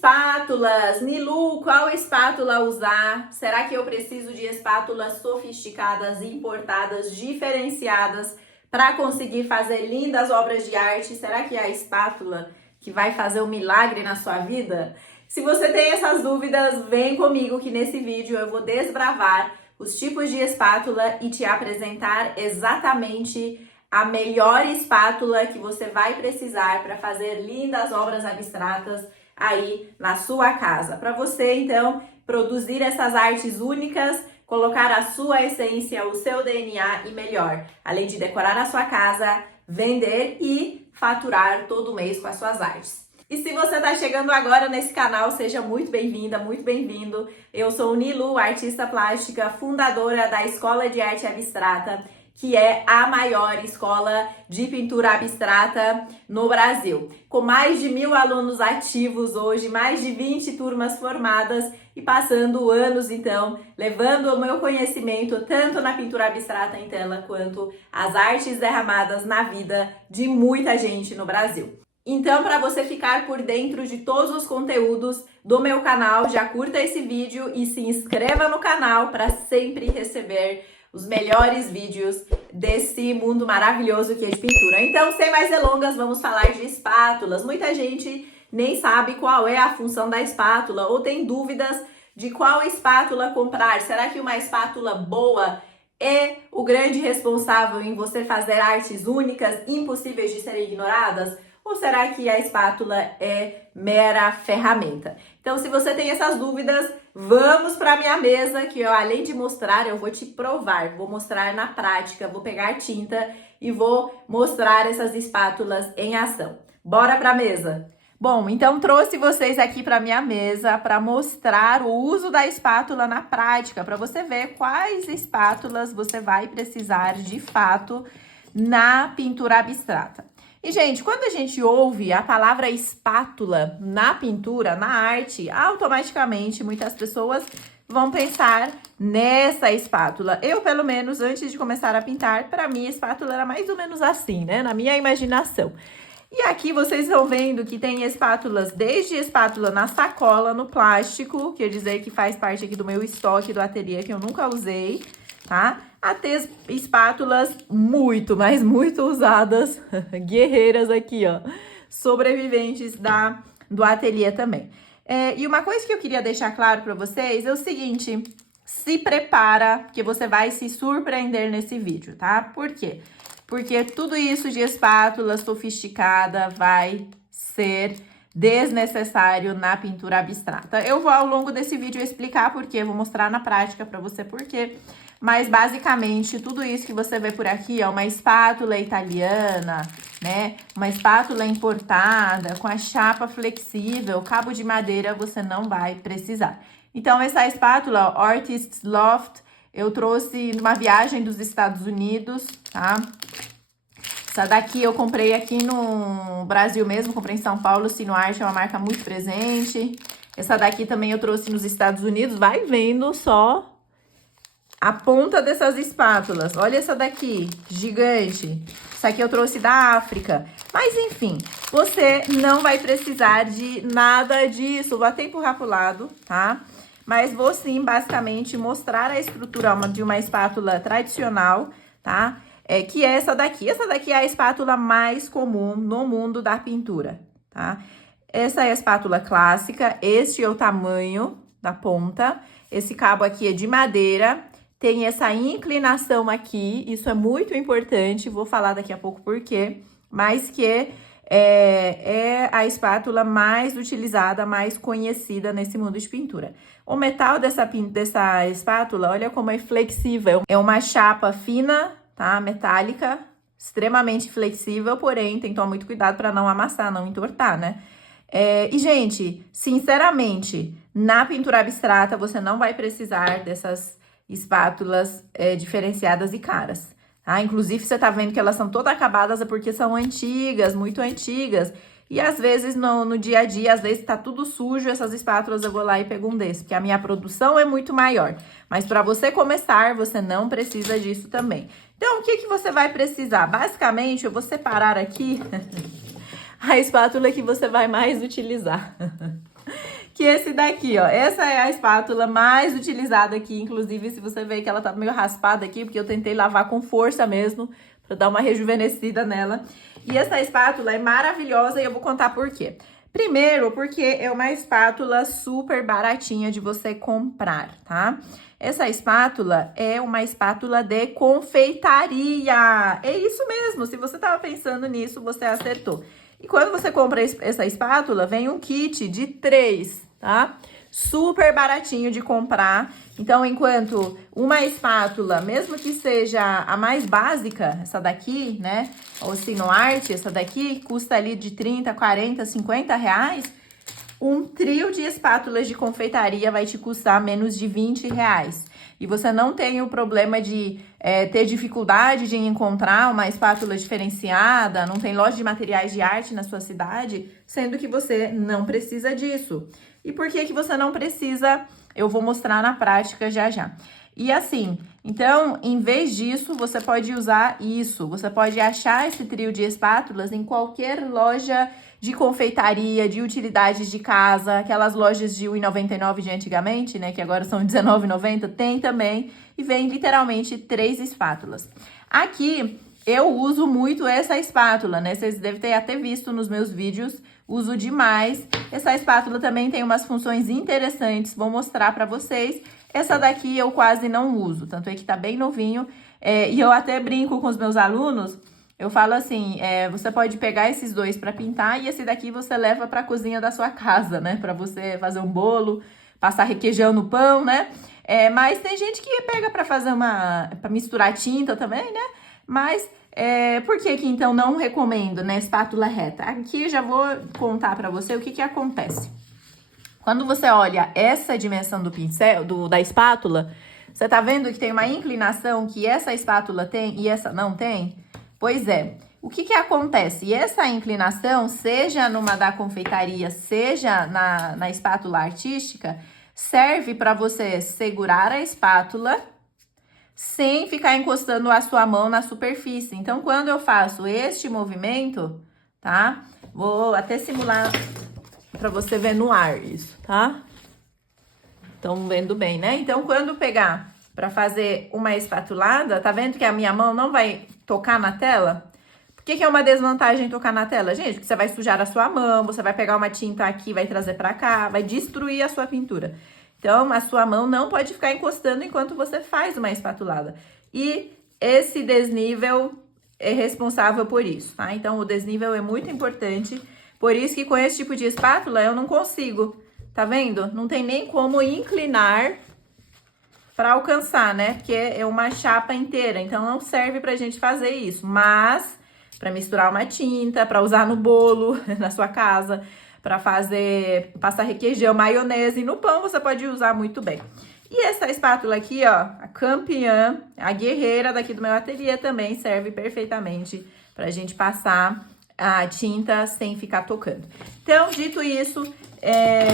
Espátulas! Nilu, qual espátula usar? Será que eu preciso de espátulas sofisticadas, importadas, diferenciadas para conseguir fazer lindas obras de arte? Será que é a espátula que vai fazer um milagre na sua vida? Se você tem essas dúvidas, vem comigo que nesse vídeo eu vou desbravar os tipos de espátula e te apresentar exatamente a melhor espátula que você vai precisar para fazer lindas obras abstratas aí na sua casa. Para você, então, produzir essas artes únicas, colocar a sua essência, o seu DNA e melhor, além de decorar a sua casa, vender e faturar todo mês com as suas artes. E se você está chegando agora nesse canal, seja muito bem-vinda, muito bem-vindo. Eu sou Nilu, artista plástica, fundadora da Escola de Arte Abstrata, que é a maior escola de pintura abstrata no Brasil. Com mais de 1000 alunos ativos hoje, mais de 20 turmas formadas e passando anos, então, levando o meu conhecimento tanto na pintura abstrata em tela quanto as artes derramadas na vida de muita gente no Brasil. Então, para você ficar por dentro de todos os conteúdos do meu canal, já curta esse vídeo e se inscreva no canal para sempre receber os melhores vídeos desse mundo maravilhoso que é de pintura. Então, sem mais delongas, vamos falar de espátulas. Muita gente nem sabe qual é a função da espátula ou tem dúvidas de qual espátula comprar. Será que uma espátula boa é o grande responsável em você fazer artes únicas, impossíveis de serem ignoradas? Ou será que a espátula é mera ferramenta? Então, se você tem essas dúvidas, vamos para minha mesa, que eu, além de mostrar, eu vou te provar. Vou mostrar na prática, vou pegar tinta e vou mostrar essas espátulas em ação. Bora para a mesa? Bom, então trouxe vocês aqui para minha mesa para mostrar o uso da espátula na prática, para você ver quais espátulas você vai precisar de fato na pintura abstrata. E, gente, quando a gente ouve a palavra espátula na pintura, na arte, automaticamente muitas pessoas vão pensar nessa espátula. Eu, pelo menos, antes de começar a pintar, para mim a espátula era mais ou menos assim, né? Na minha imaginação. E aqui vocês estão vendo que tem espátulas, desde espátula na sacola, no plástico, quer dizer que faz parte aqui do meu estoque do ateliê, que eu nunca usei, tá? Até espátulas muito, mas muito usadas, guerreiras aqui, ó, sobreviventes do ateliê também. E uma coisa que eu queria deixar claro para vocês é o seguinte: se prepara, que você vai se surpreender nesse vídeo, tá? Por quê? Porque tudo isso de espátula sofisticada vai ser desnecessário na pintura abstrata. Eu vou ao longo desse vídeo explicar por quê, vou mostrar na prática para você por quê. Mas, basicamente, tudo isso que você vê por aqui é uma espátula italiana, né? Uma espátula importada, com a chapa flexível, cabo de madeira, você não vai precisar. Então, essa espátula, Artist's Loft, eu trouxe numa viagem dos Estados Unidos, tá? Essa daqui eu comprei aqui no Brasil mesmo, comprei em São Paulo, Sinuarte, é uma marca muito presente. Essa daqui também eu trouxe nos Estados Unidos, vai vendo só a ponta dessas espátulas. Olha essa daqui, gigante. Essa aqui eu trouxe da África. Mas, enfim, você não vai precisar de nada disso. Vou até empurrar pro lado, tá? Mas vou sim, basicamente, mostrar a estrutura de uma espátula tradicional, tá? Que é essa daqui. Essa daqui é a espátula mais comum no mundo da pintura, tá? Essa é a espátula clássica. Este é o tamanho da ponta. Esse cabo aqui é de madeira. Tem essa inclinação aqui, isso é muito importante, vou falar daqui a pouco por quê, mas que é a espátula mais utilizada, mais conhecida nesse mundo de pintura. O metal dessa espátula, olha como é flexível, é uma chapa fina, tá, metálica, extremamente flexível, porém tem que tomar muito cuidado para não amassar, não entortar, né? E, gente, sinceramente, na pintura abstrata você não vai precisar dessas espátulas diferenciadas e caras, tá? Inclusive, você tá vendo que elas são todas acabadas porque são antigas, muito antigas. E às vezes, no dia a dia, às vezes tá tudo sujo, essas espátulas eu vou lá e pego um desse, porque a minha produção é muito maior. Mas para você começar, você não precisa disso também. Então, o que você vai precisar? Basicamente, eu vou separar aqui a espátula que você vai mais utilizar. que esse daqui, ó. Essa é a espátula mais utilizada aqui, inclusive, se você ver que ela tá meio raspada aqui, porque eu tentei lavar com força mesmo, pra dar uma rejuvenescida nela. E essa espátula é maravilhosa e eu vou contar por quê. Primeiro, porque é uma espátula super baratinha de você comprar, tá? Essa espátula é uma espátula de confeitaria. É isso mesmo, se você tava pensando nisso, você acertou. E quando você compra essa espátula, vem um kit de 3, tá? Super baratinho de comprar. Então, enquanto uma espátula, mesmo que seja a mais básica, essa daqui, né? Ou Sinoarte, essa daqui, custa ali de 30, 40, 50 reais. Um trio de espátulas de confeitaria vai te custar menos de 20 reais. E você não tem o problema de ter dificuldade de encontrar uma espátula diferenciada, não tem loja de materiais de arte na sua cidade, sendo que você não precisa disso. E por que que você não precisa? Eu vou mostrar na prática já já. E assim, então, em vez disso, você pode usar isso. Você pode achar esse trio de espátulas em qualquer loja de confeitaria, de utilidades de casa, aquelas lojas de R$1,99 de antigamente, né, que agora são R$19,90, tem também, e vem literalmente 3 espátulas. Aqui, eu uso muito essa espátula, né, vocês devem ter até visto nos meus vídeos, uso demais. Essa espátula também tem umas funções interessantes, vou mostrar pra vocês. Essa daqui eu quase não uso, tanto é que tá bem novinho, e eu até brinco com os meus alunos. Eu falo assim, você pode pegar esses 2 para pintar e esse daqui você leva para a cozinha da sua casa, né? Para você fazer um bolo, passar requeijão no pão, né? Mas tem gente que pega para fazer para misturar tinta também, né? Mas por que que então não recomendo, né? Espátula reta. Aqui já vou contar para você o que que acontece. Quando você olha essa dimensão do pincel, da espátula, você tá vendo que tem uma inclinação que essa espátula tem e essa não tem? Pois é, o que que acontece? E essa inclinação, seja numa da confeitaria, seja na espátula artística, serve para você segurar a espátula sem ficar encostando a sua mão na superfície. Então, quando eu faço este movimento, tá? Vou até simular para você ver no ar isso, tá? Estão vendo bem, né? Então, quando pegar para fazer uma espatulada, tá vendo que a minha mão não vai tocar na tela? Por que que é uma desvantagem tocar na tela? Gente, porque você vai sujar a sua mão, você vai pegar uma tinta aqui, vai trazer pra cá, vai destruir a sua pintura. Então, a sua mão não pode ficar encostando enquanto você faz uma espatulada. E esse desnível é responsável por isso, tá? Então, o desnível é muito importante. Por isso que com esse tipo de espátula eu não consigo, tá vendo? Não tem nem como inclinar para alcançar, né? Porque é uma chapa inteira, então não serve pra gente fazer isso. Mas para misturar uma tinta, para usar no bolo na sua casa, para passar requeijão, maionese no pão, você pode usar muito bem. E essa espátula aqui, ó, a campeã, a guerreira daqui do meu ateliê também serve perfeitamente pra gente passar a tinta sem ficar tocando. Então, dito isso,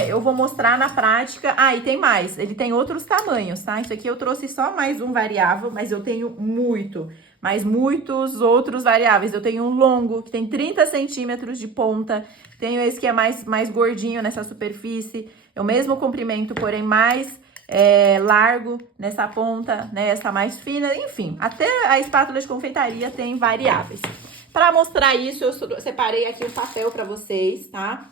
eu vou mostrar na prática. Ah, e tem mais, ele tem outros tamanhos, tá? Isso aqui eu trouxe só mais um variável, mas eu tenho muitos outros variáveis. Eu tenho um longo, que tem 30 centímetros de ponta, tenho esse que é mais gordinho nessa superfície, é o mesmo comprimento, porém mais largo nessa ponta, né? Essa mais fina, enfim, até a espátula de confeitaria tem variáveis. Para mostrar isso, eu separei aqui o papel para vocês, tá?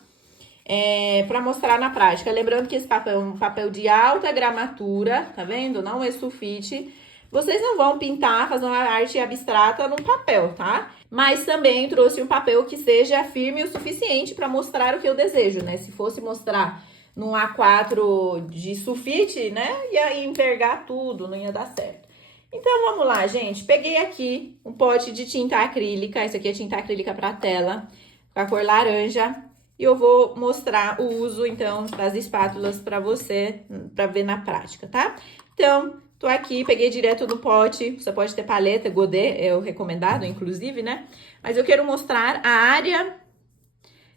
Para mostrar na prática. Lembrando que esse papel é um papel de alta gramatura, tá vendo? Não é sulfite. Vocês não vão pintar, fazer uma arte abstrata num papel, tá? Mas também trouxe um papel que seja firme o suficiente para mostrar o que eu desejo, né? Se fosse mostrar num A4 de sulfite, né? Ia envergar tudo, não ia dar certo. Então, vamos lá, gente. Peguei aqui um pote de tinta acrílica. Isso aqui é tinta acrílica para tela, com a cor laranja. E eu vou mostrar o uso, então, das espátulas para você, para ver na prática, tá? Então, tô aqui, peguei direto no pote. Você pode ter paleta, godê, é o recomendado, inclusive, né? Mas eu quero mostrar a área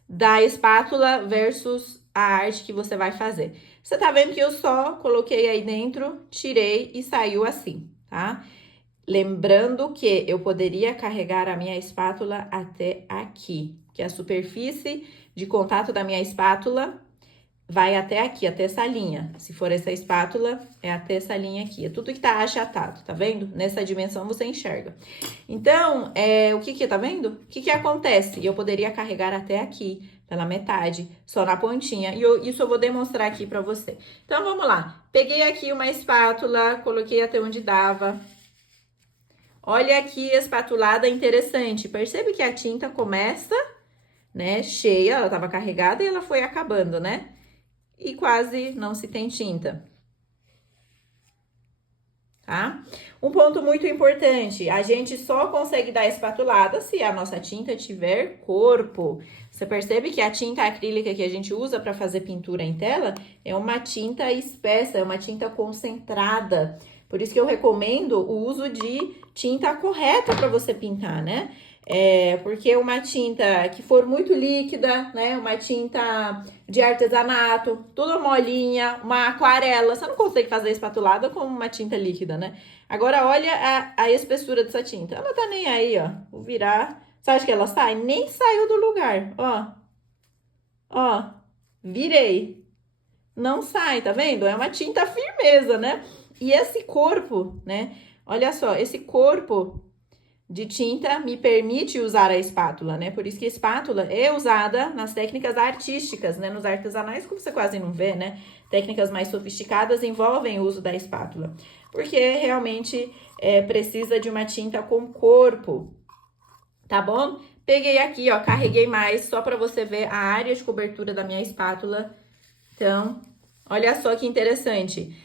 da espátula versus a arte que você vai fazer. Você tá vendo que eu só coloquei aí dentro, tirei e saiu assim, tá? Lembrando que eu poderia carregar a minha espátula até aqui, que é a superfície de contato da minha espátula vai até aqui, até essa linha. Se for essa espátula, é até essa linha aqui. É tudo que tá achatado, tá vendo? Nessa dimensão você enxerga. Então, o que tá vendo? O que acontece? Eu poderia carregar até aqui, pela metade, só na pontinha. E isso eu vou demonstrar aqui pra você. Então, vamos lá. Peguei aqui uma espátula, coloquei até onde dava. Olha aqui a espatulada interessante. Percebe que a tinta começa, né, cheia, ela tava carregada e ela foi acabando, né? E quase não se tem tinta. Tá? Um ponto muito importante, a gente só consegue dar espatulada se a nossa tinta tiver corpo. Você percebe que a tinta acrílica que a gente usa para fazer pintura em tela é uma tinta espessa, é uma tinta concentrada. Por isso que eu recomendo o uso de tinta correta para você pintar, né? Porque uma tinta que for muito líquida, né? Uma tinta de artesanato, tudo molinha, uma aquarela. Você não consegue fazer espatulada com uma tinta líquida, né? Agora, olha a espessura dessa tinta. Ela tá nem aí, ó. Vou virar. Você acha que ela sai? Nem saiu do lugar, ó. Ó, virei. Não sai, tá vendo? É uma tinta firmeza, né? E esse corpo, né? Olha só, esse corpo de tinta me permite usar a espátula, né? Por isso que a espátula é usada nas técnicas artísticas, né? Nos artesanais, como você quase não vê, né? Técnicas mais sofisticadas envolvem o uso da espátula, porque realmente precisa de uma tinta com corpo, tá bom? Peguei aqui, ó, carreguei mais, só para você ver a área de cobertura da minha espátula. Então, olha só que interessante.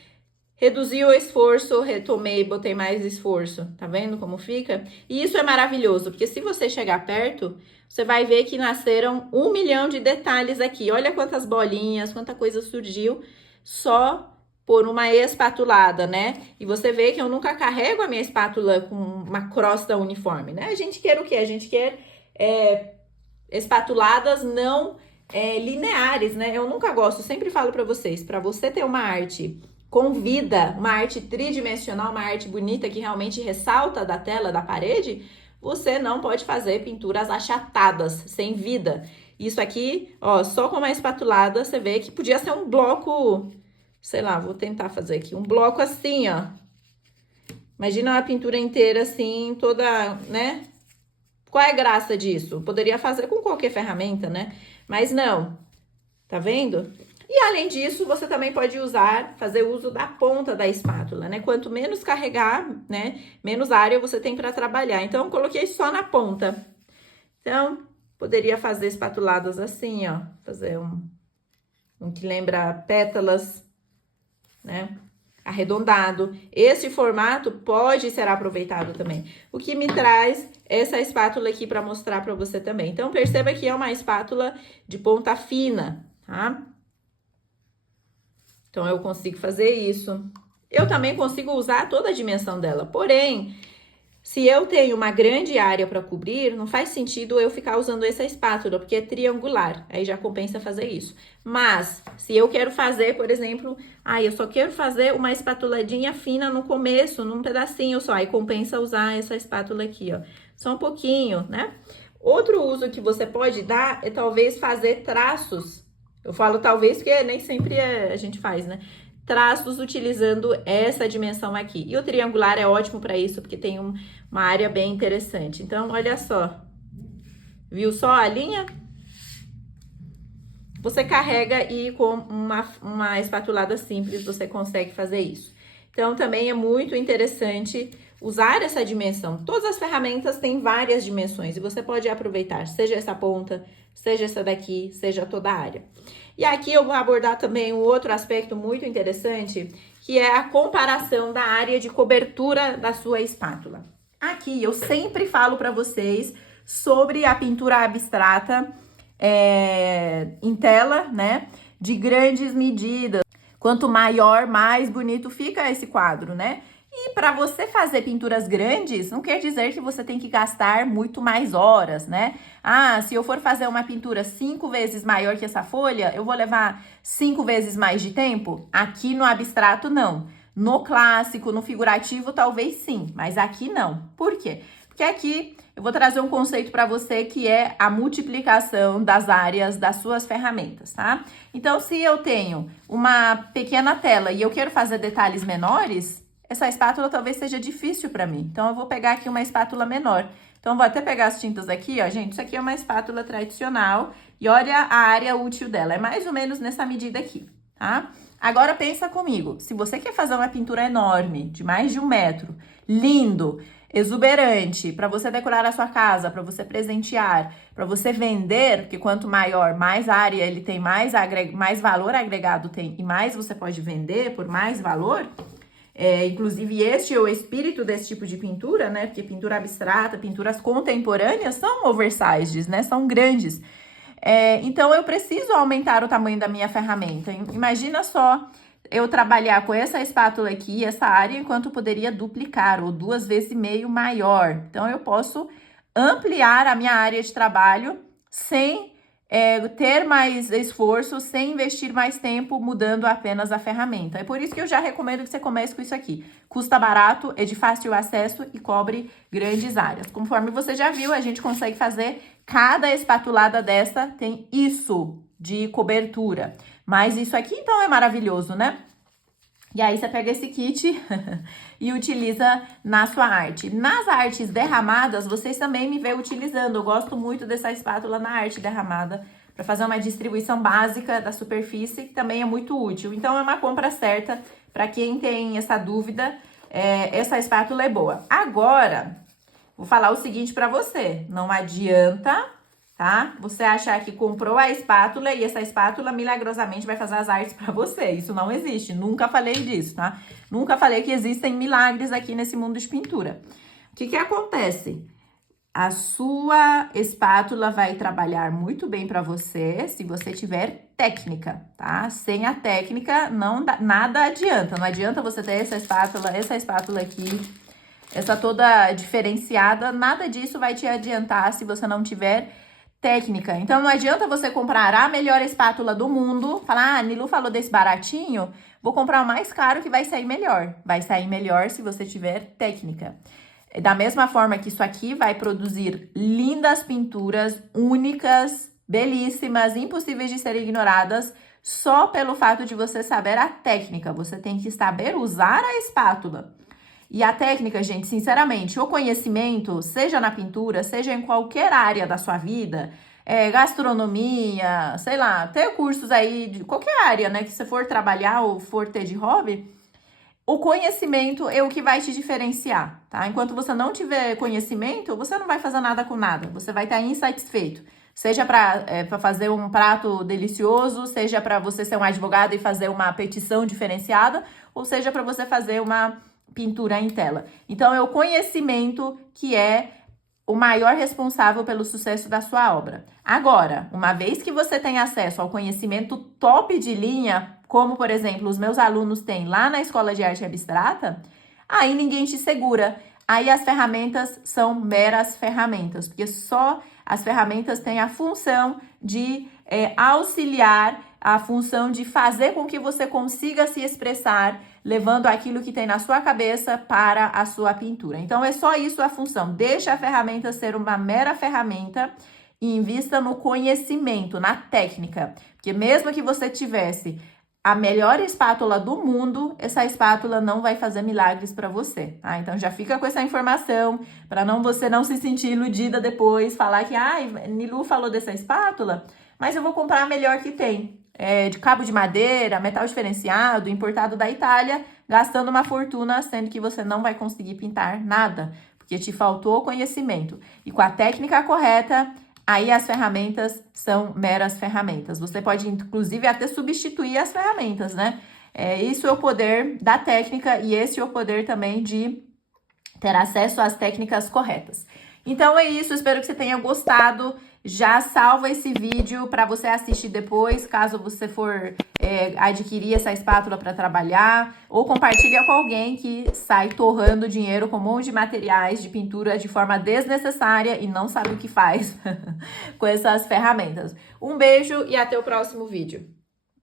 Reduzi o esforço, retomei, botei mais esforço. Tá vendo como fica? E isso é maravilhoso, porque se você chegar perto, você vai ver que nasceram 1 milhão de detalhes aqui. Olha quantas bolinhas, quanta coisa surgiu só por uma espatulada, né? E você vê que eu nunca carrego a minha espátula com uma crosta uniforme, né? A gente quer o quê? A gente quer espatuladas não lineares, né? Eu nunca gosto, sempre falo pra vocês, pra você ter uma arte com vida, uma arte tridimensional, uma arte bonita que realmente ressalta da tela, da parede, você não pode fazer pinturas achatadas, sem vida. Isso aqui, ó, só com uma espatulada, você vê que podia ser um bloco, sei lá, vou tentar fazer aqui, um bloco assim, ó. Imagina uma pintura inteira assim, toda, né? Qual é a graça disso? Poderia fazer com qualquer ferramenta, né? Mas não, tá vendo? E além disso, você também pode fazer uso da ponta da espátula, né? Quanto menos carregar, né? Menos área você tem para trabalhar. Então, eu coloquei só na ponta. Então, poderia fazer espatuladas assim, ó. Fazer um que lembra pétalas, né? Arredondado. Esse formato pode ser aproveitado também. O que me traz essa espátula aqui para mostrar para você também. Então, perceba que é uma espátula de ponta fina, tá? Então, eu consigo fazer isso. Eu também consigo usar toda a dimensão dela. Porém, se eu tenho uma grande área para cobrir, não faz sentido eu ficar usando essa espátula, porque é triangular. Aí já compensa fazer isso. Mas, se eu quero fazer, por exemplo, eu só quero fazer uma espatuladinha fina no começo, num pedacinho só. Aí compensa usar essa espátula aqui, ó. Só um pouquinho, né? Outro uso que você pode dar é talvez fazer traços. Eu falo talvez porque nem sempre a gente faz, né? Traços utilizando essa dimensão aqui. E o triangular é ótimo para isso, porque tem uma área bem interessante. Então, olha só. Viu só a linha? Você carrega e com uma espatulada simples você consegue fazer isso. Então, também é muito interessante usar essa dimensão. Todas as ferramentas têm várias dimensões e você pode aproveitar, seja essa ponta, seja essa daqui, seja toda a área. E aqui eu vou abordar também um outro aspecto muito interessante, que é a comparação da área de cobertura da sua espátula. Aqui eu sempre falo para vocês sobre a pintura abstrata em tela, né, de grandes medidas. Quanto maior, mais bonito fica esse quadro, né? E para você fazer pinturas grandes, não quer dizer que você tem que gastar muito mais horas, né? Se eu for fazer uma pintura 5 vezes maior que essa folha, eu vou levar 5 vezes mais de tempo? Aqui no abstrato, não. No clássico, no figurativo, talvez sim, mas aqui não. Por quê? Porque aqui eu vou trazer um conceito para você que é a multiplicação das áreas das suas ferramentas, tá? Então, se eu tenho uma pequena tela e eu quero fazer detalhes menores, essa espátula talvez seja difícil para mim. Então, eu vou pegar aqui uma espátula menor. Então, vou até pegar as tintas aqui, ó, gente. Isso aqui é uma espátula tradicional e olha a área útil dela. É mais ou menos nessa medida aqui, tá? Agora, pensa comigo. Se você quer fazer uma pintura enorme, de mais de 1 metro, lindo, exuberante, para você decorar a sua casa, para você presentear, para você vender, porque quanto maior, mais área ele tem, mais valor agregado tem e mais você pode vender por mais valor. Inclusive, este é o espírito desse tipo de pintura, né? Porque pintura abstrata, pinturas contemporâneas são oversized, né? São grandes. Então, eu preciso aumentar o tamanho da minha ferramenta. Imagina só eu trabalhar com essa espátula aqui, essa área, enquanto eu poderia duplicar, ou 2,5 vezes maior. Então, eu posso ampliar a minha área de trabalho sem ter mais esforço, sem investir mais tempo mudando apenas a ferramenta. É por isso que eu já recomendo que você comece com isso aqui. Custa barato, é de fácil acesso e cobre grandes áreas. Conforme você já viu, a gente consegue fazer cada espatulada dessa tem isso de cobertura. Mas isso aqui, então, é maravilhoso, né? E aí, você pega esse kit e utiliza na sua arte. Nas artes derramadas, vocês também me vê utilizando. Eu gosto muito dessa espátula na arte derramada para fazer uma distribuição básica da superfície, que também é muito útil. Então, é uma compra certa para quem tem essa dúvida. Essa espátula é boa. Agora, vou falar o seguinte para você. Não adianta, tá? Você achar que comprou a espátula e essa espátula milagrosamente vai fazer as artes para você. Isso não existe. Nunca falei disso, tá? Nunca falei que existem milagres aqui nesse mundo de pintura. O que acontece? A sua espátula vai trabalhar muito bem para você se você tiver técnica, tá? Sem a técnica, nada adianta. Não adianta você ter essa espátula aqui, essa toda diferenciada. Nada disso vai te adiantar se você não tiver técnica. Então, não adianta você comprar a melhor espátula do mundo, falar, Nilu falou desse baratinho, vou comprar o mais caro que vai sair melhor. Vai sair melhor se você tiver técnica. Da mesma forma que isso aqui vai produzir lindas pinturas, únicas, belíssimas, impossíveis de serem ignoradas, só pelo fato de você saber a técnica. Você tem que saber usar a espátula. E a técnica, gente, sinceramente, o conhecimento, seja na pintura, seja em qualquer área da sua vida, gastronomia, sei lá, ter cursos aí de qualquer área, né, que você for trabalhar ou for ter de hobby, o conhecimento é o que vai te diferenciar, tá? Enquanto você não tiver conhecimento, você não vai fazer nada com nada, você vai estar insatisfeito. Seja para fazer um prato delicioso, seja para você ser um advogado e fazer uma petição diferenciada, ou seja para você fazer uma pintura em tela. Então, é o conhecimento que é o maior responsável pelo sucesso da sua obra. Agora, uma vez que você tem acesso ao conhecimento top de linha, como, por exemplo, os meus alunos têm lá na Escola de Arte Abstrata, aí ninguém te segura. Aí as ferramentas são meras ferramentas, porque só as ferramentas têm a função de auxiliar, a função de fazer com que você consiga se expressar, levando aquilo que tem na sua cabeça para a sua pintura. Então, é só isso a função. Deixa a ferramenta ser uma mera ferramenta e invista no conhecimento, na técnica. Porque mesmo que você tivesse a melhor espátula do mundo, essa espátula não vai fazer milagres para você, tá? Então, já fica com essa informação, para você não se sentir iludida depois, falar que, Nilu falou dessa espátula, mas eu vou comprar a melhor que tem. De cabo de madeira, metal diferenciado, importado da Itália, gastando uma fortuna, sendo que você não vai conseguir pintar nada, porque te faltou conhecimento. E com a técnica correta, aí as ferramentas são meras ferramentas. Você pode, inclusive, até substituir as ferramentas, né? Isso é o poder da técnica e esse é o poder também de ter acesso às técnicas corretas. Então é isso, espero que você tenha gostado. Já salva esse vídeo para você assistir depois, caso você for adquirir essa espátula para trabalhar, ou compartilha com alguém que sai torrando dinheiro com um monte de materiais de pintura de forma desnecessária e não sabe o que faz com essas ferramentas. Um beijo e até o próximo vídeo.